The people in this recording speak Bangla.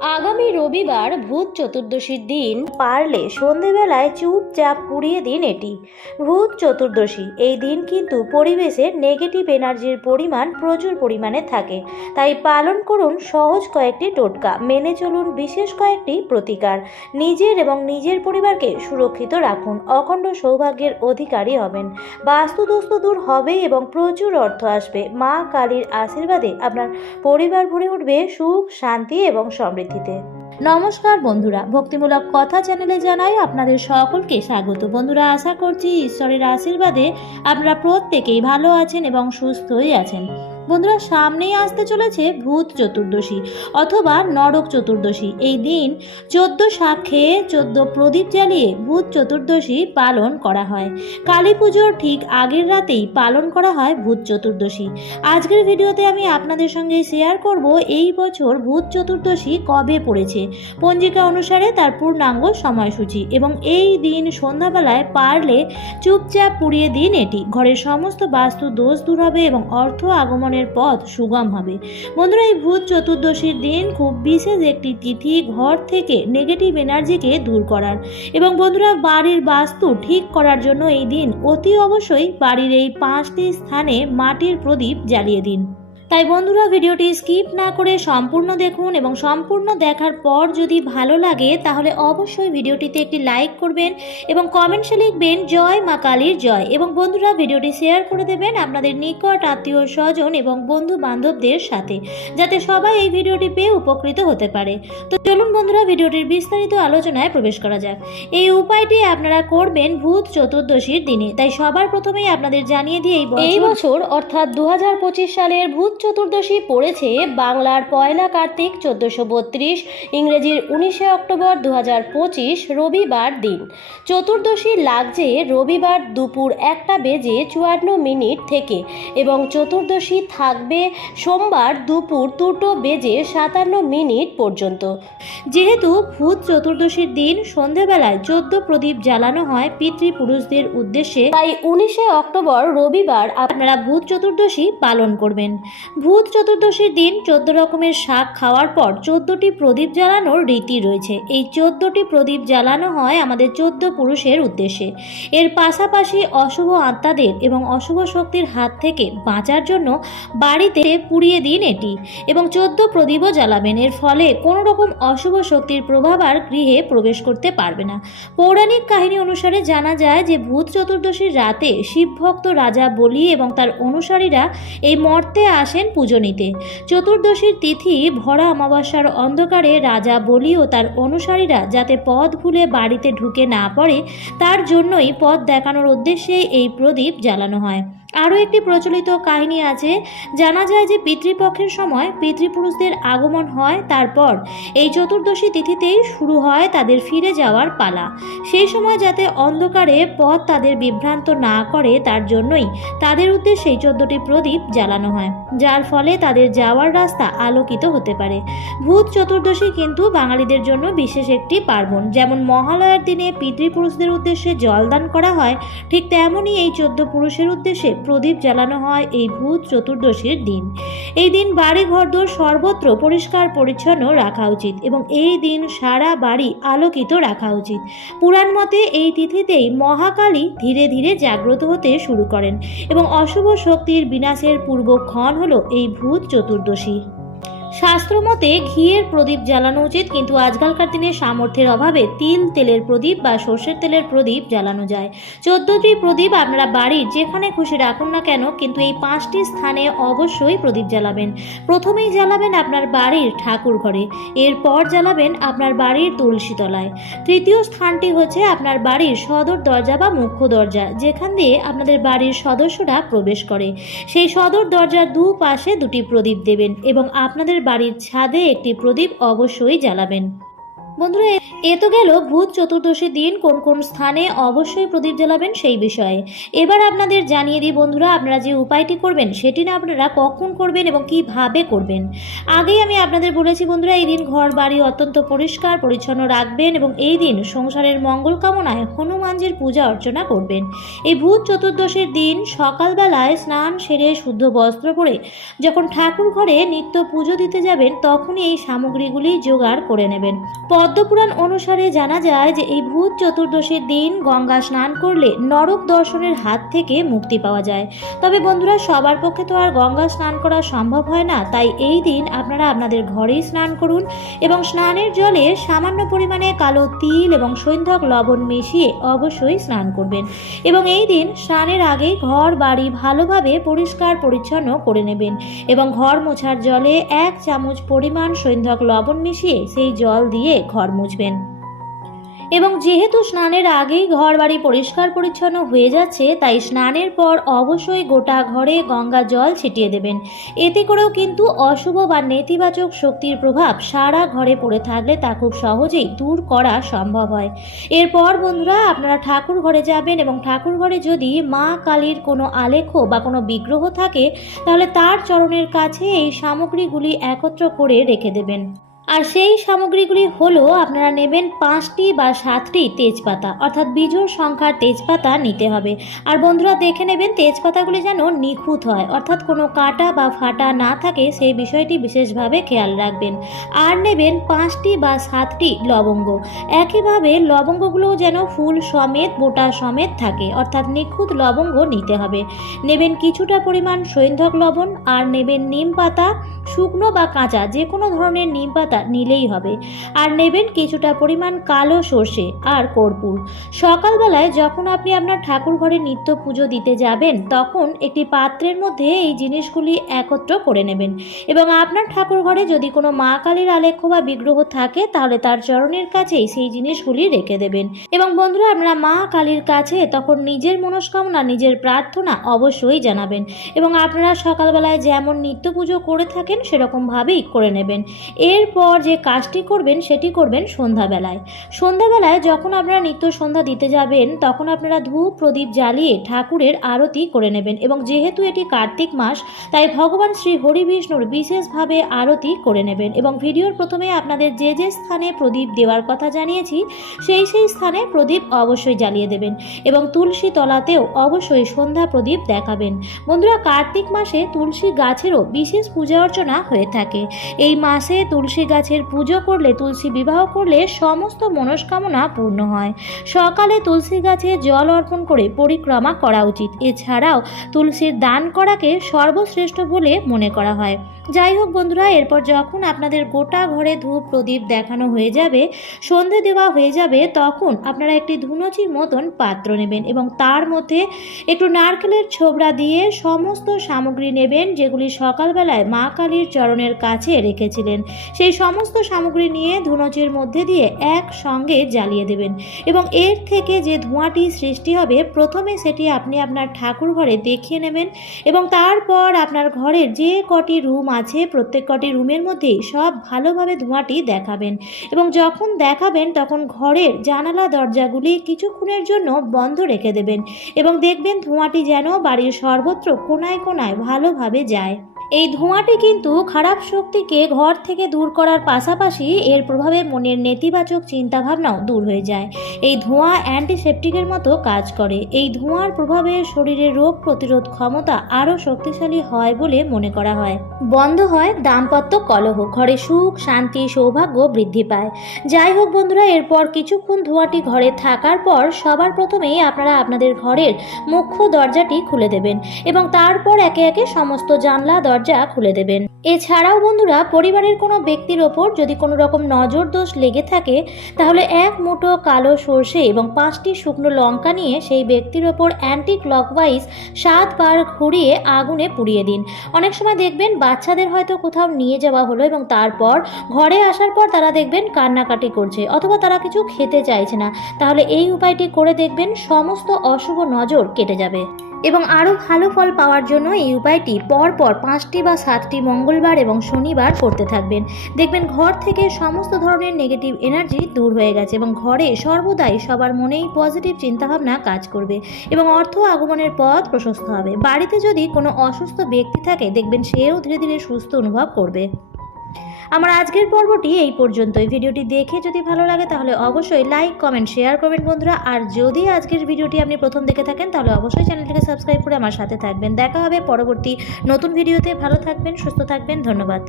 আগামী রবিবার ভূত চতুর্দশীর দিন পারলে সন্ধেবেলায় চুপচাপ পুড়িয়ে দিন এটি। ভূত চতুর্দশী এই দিন কিন্তু পরিবেশের নেগেটিভ এনার্জির পরিমাণ প্রচুর পরিমাণে থাকে, তাই পালন করুন সহজ কয়েকটি টোটকা, মেনে চলুন বিশেষ কয়েকটি প্রতিকার। নিজের এবং নিজের পরিবারকে সুরক্ষিত রাখুন, অখণ্ড সৌভাগ্যের অধিকারী হবেন, বাস্তুদোষ দূর হবে এবং প্রচুর অর্থ আসবে। মা কালীর আশীর্বাদে আপনার পরিবার ভরে উঠবে সুখ, শান্তি এবং সমৃদ্ধি। নমস্কার বন্ধুরা, ভক্তিমূলক কথা চ্যানেলে জানাই আপনাদের সকলকে স্বাগত। বন্ধুরা, আশা করছি ঈশ্বরের আশীর্বাদে আপনারা প্রত্যেকেই ভালো আছেন এবং সুস্থই আছেন। বন্ধুরা, সামনেই আসতে চলেছে ভূত চতুর্দশী অথবা নরক চতুর্দশী। এই দিন 14 শাক খেয়ে 14 প্রদীপ জ্বালিয়ে ভূত চতুর্দশী পালন করা হয়। কালী পুজোর ঠিক আগের রাতেই পালন করা হয় ভূত চতুর্দশী। আজকের ভিডিওতে আমি আপনাদের সঙ্গে শেয়ার করব এই বছর ভূত চতুর্দশী কবে পড়েছে, পঞ্জিকা অনুসারে তার পূর্ণাঙ্গ সময়সূচি, এবং এই দিন সন্ধ্যাবেলায় পারলে চুপচাপ পুড়িয়ে দিন এটি। ঘরের সমস্ত বাস্তু দোষ দূর হবে এবং অর্থ আগমনের পথ সুগম হবে। বন্ধুরা, এই ভূত চতুর্দশীর দিন খুব বিশেষ একটি তিথি, ঘর থেকে নেগেটিভ এনার্জিকে দূর করার এবং বন্ধুরা বাড়ির বাস্তু ঠিক করার জন্য এই দিন অতি অবশ্যই বাড়ির এই 5টি স্থানে মাটির প্রদীপ জ্বালিয়ে দিন। তাই বন্ধুরা, ভিডিওটি স্কিপ না করে সম্পূর্ণ দেখুন এবং সম্পূর্ণ দেখার পর যদি ভালো লাগে তাহলে অবশ্যই ভিডিওটিতে একটি লাইক করবেন এবং কমেন্টসে লিখবেন জয় মা কালীর জয়। এবং বন্ধুরা, ভিডিওটি শেয়ার করে দেবেন আপনাদের নিকট আত্মীয় স্বজন এবং বন্ধু বান্ধবদের সাথে, যাতে সবাই এই ভিডিওটি পেয়ে উপকৃত হতে পারে। তো চলুন বন্ধুরা, ভিডিওটির বিস্তারিত আলোচনায় প্রবেশ করা যাক। এই উপায়টি আপনারা করবেন ভূত চতুর্দশীর দিনে। তাই সবার প্রথমেই আপনাদের জানিয়ে দিয়ে এই বছর অর্থাৎ 2025 সালের ভূত চতুর্দশী পড়েছে বাংলার 1 কার্তিক 1432, ইংরেজির 19 অক্টোবর 2025 রবিবার দিন। চতুর্দশী লাগছে রবিবার দুপুর 1:54 থেকে এবং চতুর্দশী থাকবে সোমবার দুপুর 2:57 পর্যন্ত। যেহেতু ভূত চতুর্দশীর দিন সন্ধেবেলায় 14 প্রদীপ জ্বালানো হয় পিতৃপুরুষদের উদ্দেশ্যে, তাই 19 অক্টোবর রবিবার আপনারা ভূত চতুর্দশী পালন করবেন। ভূত চতুর্দশীর দিন 14 রকমের শাক খাওয়ার পর 14টি প্রদীপ জ্বালানোর রীতি রয়েছে। এই 14টি প্রদীপ জ্বালানো হয় আমাদের 14 পুরুষের উদ্দেশ্যে। এর পাশাপাশি অশুভ আত্মাদের এবং অশুভ শক্তির হাত থেকে বাঁচার জন্য বাড়িতে পুড়িয়ে দিন এটি এবং 14 প্রদীপও জ্বালাবেন। এর ফলে কোনো রকম অশুভ শক্তির প্রভাব আর গৃহে প্রবেশ করতে পারবে না। পৌরাণিক কাহিনী অনুসারে জানা যায় যে ভূত চতুর্দশীর রাতে শিবভক্ত রাজা বলি এবং তার অনুসারীরা এই মর্তে আসেন পুজো নিতে। চতুর্দশীর তিথি ভরা অমাবস্যার অন্ধকারে রাজা বলি ও তার অনুসারীরা যাতে পথ ভুলে বাড়িতে ঢুকে না পড়ে, তার জন্যই পথ দেখানোর উদ্দেশ্যে এই প্রদীপ জ্বালানো হয়। আরও একটি প্রচলিত কাহিনী আছে। জানা যায় যে পিতৃপক্ষের সময় পিতৃপুরুষদের আগমন হয়, তারপর এই চতুর্দশী তিথিতেই শুরু হয় তাদের ফিরে যাওয়ার পালা। সেই সময় যাতে অন্ধকারে পথ তাদের বিভ্রান্ত না করে, তার জন্যই তাদের উদ্দেশ্যে 14টি প্রদীপ জ্বালানো হয়, যার ফলে তাদের যাওয়ার রাস্তা আলোকিত হতে পারে। ভূত চতুর্দশী কিন্তু বাঙালিদের জন্য বিশেষ একটি পার্বণ। যেমন মহালয়ার দিনে পিতৃপুরুষদের উদ্দেশ্যে জলদান করা হয়, ঠিক তেমনই এই 14 পুরুষের উদ্দেশ্যে প্রদীপ জ্বালানো হয় এই ভূত চতুর্দশীর দিন। এই দিন বাড়ি ঘরদোর সর্বত্র পরিষ্কার পরিচ্ছন্ন রাখা উচিত এবং এই দিন সারা বাড়ি আলোকিত রাখা উচিত। পুরাণ মতে এই তিথিতেই মহাকালী ধীরে ধীরে জাগ্রত হতে শুরু করেন এবং অশুভ শক্তির বিনাশের পূর্বক্ষণ হলো এই ভূত চতুর্দশী। শাস্ত্রমতে ঘিয়ের প্রদীপ জ্বালানো উচিত, কিন্তু আজকালকার দিনে সামর্থ্যের অভাবে তেলের প্রদীপ বা সর্ষের তেলের প্রদীপ জ্বালানো যায়। 14টি প্রদীপ আপনারা বাড়ির যেখানে খুশি রাখুন না কেন, কিন্তু এই 5টি স্থানে অবশ্যই প্রদীপ জ্বালাবেন। প্রথমেই জ্বালাবেন আপনার বাড়ির ঠাকুর ঘরে, এরপর জ্বালাবেন আপনার বাড়ির তুলসী তলায়। তৃতীয় স্থানটি হচ্ছে আপনার বাড়ির সদর দরজা বা মুখ্য দরজা, যেখান দিয়ে আপনাদের বাড়ির সদস্যরা প্রবেশ করে। সেই সদর দরজার দুপাশে 2টি প্রদীপ দেবেন এবং আপনাদের বাড়ির ছাদে একটি প্রদীপ অবশ্যই জ্বালাবেন। বন্ধুরা, এ তো গেল ভূত চতুর্দশীর দিন কোন কোন স্থানে অবশ্যই প্রদীপ জ্বালাবেন সেই বিষয়ে। এবার আপনাদের জানিয়ে দিই বন্ধুরা, আপনারা যে উপায়টি করবেন সেটি না আপনারা কখন করবেন এবং কিভাবে করবেন। আগেই আমি আপনাদের বলেছি বন্ধুরা, এই দিন ঘর বাড়ি অত্যন্ত পরিষ্কার পরিচ্ছন্ন রাখবেন এবং এই দিন সংসারের মঙ্গল কামনায় হনুমানজির পূজা অর্চনা করবেন। এই ভূত চতুর্দশীর দিন সকালবেলায় স্নান সেরে শুদ্ধ বস্ত্র পরে যখন ঠাকুর ঘরে নিত্য পুজো দিতে যাবেন তখনই এই সামগ্রীগুলি জোগাড় করে নেবেন। পদ্মপুরাণ অনুসারে জানা যায় যে এই ভূত চতুর্দশীর দিন গঙ্গা স্নান করলে নরক দর্শনের হাত থেকে মুক্তি পাওয়া যায়। তবে বন্ধুরা, সবার পক্ষে তো আর গঙ্গা স্নান করা সম্ভব হয় না, তাই এই দিন আপনারা আপনাদের ঘরেই স্নান করুন এবং স্নানের জলে সামান্য পরিমাণে কালো তিল এবং সৈন্ধক লবণ মিশিয়ে অবশ্যই স্নান করবেন এবং এই দিন স্নানের আগে ঘর বাড়ি ভালোভাবে পরিষ্কার পরিচ্ছন্ন করে নেবেন এবং ঘর মোছার জলে 1 চামচ পরিমাণ সৈন্ধক লবণ মিশিয়ে সেই জল দিয়ে ঘর মুছবেন। এবং যেহেতু স্নানের আগেই ঘর বাড়ি পরিষ্কার পরিচ্ছন্ন হয়ে যাচ্ছে, তাই স্নানের পর অবশ্যই গোটা ঘরে গঙ্গা জল ছিটিয়ে দেবেন। এতে করেও কিন্তু অশুভ বা নেতিবাচক শক্তির প্রভাব সারা ঘরে পড়ে থাকলে তা খুব সহজেই দূর করা সম্ভব হয়। এরপর বন্ধুরা, আপনারা ঠাকুর ঘরে যাবেন এবং ঠাকুর ঘরে যদি মা কালীর কোনো আলেখ্য বা কোনো বিগ্রহ থাকে তাহলে তার চরণের কাছে এই সামগ্রীগুলি একত্র করে রেখে দেবেন। আর সেই সামগ্রীগুলি হলো, আপনারা নেবেন 5টি বা 7টি তেজপাতা, অর্থাৎ বিজোড় সংখ্যার তেজপাতা নিতে হবে। আর বন্ধুরা, দেখে নেবেন তেজপাতাগুলি যেন নিখুঁত হয়, অর্থাৎ কোনো কাটা বা ফাটা না থাকে, সেই বিষয়টি বিশেষভাবে খেয়াল রাখবেন। আর নেবেন 5টি বা 7টি লবঙ্গ। একইভাবে লবঙ্গগুলোও যেন ফুল সমেত বোটা সমেত থাকে, অর্থাৎ নিখুঁত লবঙ্গ নিতে হবে। নেবেন কিছুটা পরিমাণ সৈন্ধক লবণ, আর নেবেন নিম পাতা, শুকনো বা কাঁচা যে কোনো ধরনের নিম পাতা নিলেই হবে। আর নেবেন কিছুটা পরিমাণ কালো সর্ষে আর কর্পূর। সকালবেলায় যখন আপনি আপনার ঠাকুর ঘরে নিত্য পুজো দিতে যাবেন তখন একটি পাত্রের মধ্যে এই জিনিসগুলি একত্র করে নেবেন এবং আপনার ঠাকুর ঘরে যদি কোনো মা কালীর আলেখ্য বা বিগ্রহ থাকে তাহলে তার চরণের কাছেই সেই জিনিসগুলি রেখে দেবেন। এবং বন্ধুরা, আপনারা মা কালীর কাছে তখন নিজের মনস্কামনা, নিজের প্রার্থনা অবশ্যই জানাবেন এবং আপনারা সকালবেলায় যেমন নিত্য পুজো করে থাকেন সেরকমভাবেই করে নেবেন। এরপর যে কাজটি করবেন সেটি করবেন সন্ধ্যাবেলায়। সন্ধ্যাবেলায় যখন আপনারা নিত্য সন্ধ্যা দিতে যাবেন তখন আপনারা ধূপ প্রদীপ জ্বালিয়ে ঠাকুরের আরতি করে নেবেন এবং যেহেতু এটি কার্তিক মাস তাই ভগবান শ্রী হরি বিষ্ণুর বিশেষভাবে আরতি করে নেবেন এবং ভিডিওর প্রথমে আপনাদের যে যে স্থানে প্রদীপ দেওয়ার কথা জানিয়েছি সেই স্থানে প্রদীপ অবশ্যই জ্বালিয়ে দেবেন এবং তুলসী তলাতেও অবশ্যই সন্ধ্যা প্রদীপ দেখাবেন। বন্ধুরা, কার্তিক মাসে তুলসী গাছেরও বিশেষ পূজা অর্চনা হয়ে থাকে। এই মাসে তুলসী গাছের পুজো করলে, তুলসী বিবাহ করলে সমস্ত মনস্কামনা পূর্ণ হয়। সকালে তুলসী গাছে জল অর্পণ করে পরিক্রমা করা উচিত। এছাড়াও তুলসীর দান করাকে সর্বশ্রেষ্ঠ বলে মনে করা হয়। যাই হোক বন্ধুরা, এরপর যখন আপনাদের গোটা ঘরে ধূপ প্রদীপ দেখানো হয়ে যাবে, সন্ধে দেওয়া হয়ে যাবে, তখন আপনারা একটি ধুনুচির মতন পাত্র নেবেন এবং তার মধ্যে একটু নারকেলের ছোবড়া দিয়ে সমস্ত সামগ্রী নেবেন যেগুলি সকালবেলায় মা কালীর চরণের কাছে রেখেছিলেন। সেই সমস্ত সামগ্রী নিয়ে ধুনুচির মধ্যে দিয়ে একসঙ্গে জ্বালিয়ে দেবেন এবং এর থেকে যে ধোঁয়াটি সৃষ্টি হবে প্রথমে সেটি আপনি আপনার ঠাকুর ঘরে দেখিয়ে নেবেন এবং তারপর আপনার ঘরের যে কটি রুম আছে প্রত্যেক কটি রুমের মধ্যেই সব ভালোভাবে ধোঁয়াটি দেখাবেন এবং যখন দেখাবেন তখন ঘরের জানালা দরজাগুলি কিছুক্ষণের জন্য বন্ধ রেখে দেবেন এবং দেখবেন ধোঁয়াটি যেন বাড়ির সর্বত্র কোনায় কোনায় ভালোভাবে যায়। এই ধোঁয়াটি কিন্তু খারাপ শক্তিকে ঘর থেকে দূর করার পাশাপাশি এর প্রভাবে মনের নেতিবাচক চিন্তাভাবনাও দূর হয়ে যায়। এই ধোঁয়া অ্যান্টিসেপটিকের মতো কাজ করে। এই ধোঁয়ার প্রভাবে শরীরের রোগ প্রতিরোধ ক্ষমতা আরও শক্তিশালী হয় বলে মনে করা হয়। বন্ধ হয় দাম্পত্য কলহ, ঘরে সুখ শান্তি সৌভাগ্য বৃদ্ধি পায়। যাই হোক বন্ধুরা, এরপর কিছুক্ষণ ধোঁয়াটি ঘরে থাকার পর সবার প্রথমেই আপনারা আপনাদের ঘরের মুখ্য দরজাটি খুলে দেবেন এবং তারপর একে একে সমস্ত জানলা দরজা খুলে দেবেন। এছাড়াও বন্ধুরা, পরিবারের কোনো ব্যক্তির ওপর যদি কোনো রকম নজর দোষ লেগে থাকে তাহলে 1 মুঠো কালো সর্ষে এবং 5টি শুকনো লঙ্কা নিয়ে সেই ব্যক্তির ওপর অ্যান্টি ক্লকওয়াইজ 7 বার ঘুরিয়ে আগুনে পুড়িয়ে দিন। অনেক সময় দেখবেন বাচ্চাদের হয়তো কোথাও নিয়ে যাওয়া হলো এবং তারপর ঘরে আসার পর তারা দেখবেন কান্নাকাটি করছে অথবা তারা কিছু খেতে চাইছে না, তাহলে এই উপায়টি করে দেখবেন সমস্ত অশুভ নজর কেটে যাবে। এবং আরও ভালো ফল পাওয়ার জন্য এই উপায়টি পরপর 5টি বা 7টি মঙ্গলবার এবং শনিবার করতে থাকবেন। দেখবেন ঘর থেকে সমস্ত ধরনের নেগেটিভ এনার্জি দূর হয়ে গেছে এবং ঘরে সর্বদাই সবার মনেই পজিটিভ চিন্তাভাবনা কাজ করবে এবং অর্থ আগমনের পথ প্রশস্ত হবে। বাড়িতে যদি কোনো অসুস্থ ব্যক্তি থাকে দেখবেন সেও ধীরে ধীরে সুস্থ অনুভব করবে। আমার আজকের পর্বটি এই পর্যন্তই। ভিডিওটি দেখে যদি ভালো লাগে তাহলে অবশ্যই লাইক, কমেন্ট, শেয়ার করবেন বন্ধুরা। আর যদি আজকের ভিডিওটি আপনি প্রথম দেখে থাকেন তাহলে অবশ্যই চ্যানেলটিকে সাবস্ক্রাইব করে আমার সাথে থাকবেন। দেখা হবে পরবর্তী নতুন ভিডিওতে। ভালো থাকবেন, সুস্থ থাকবেন। ধন্যবাদ।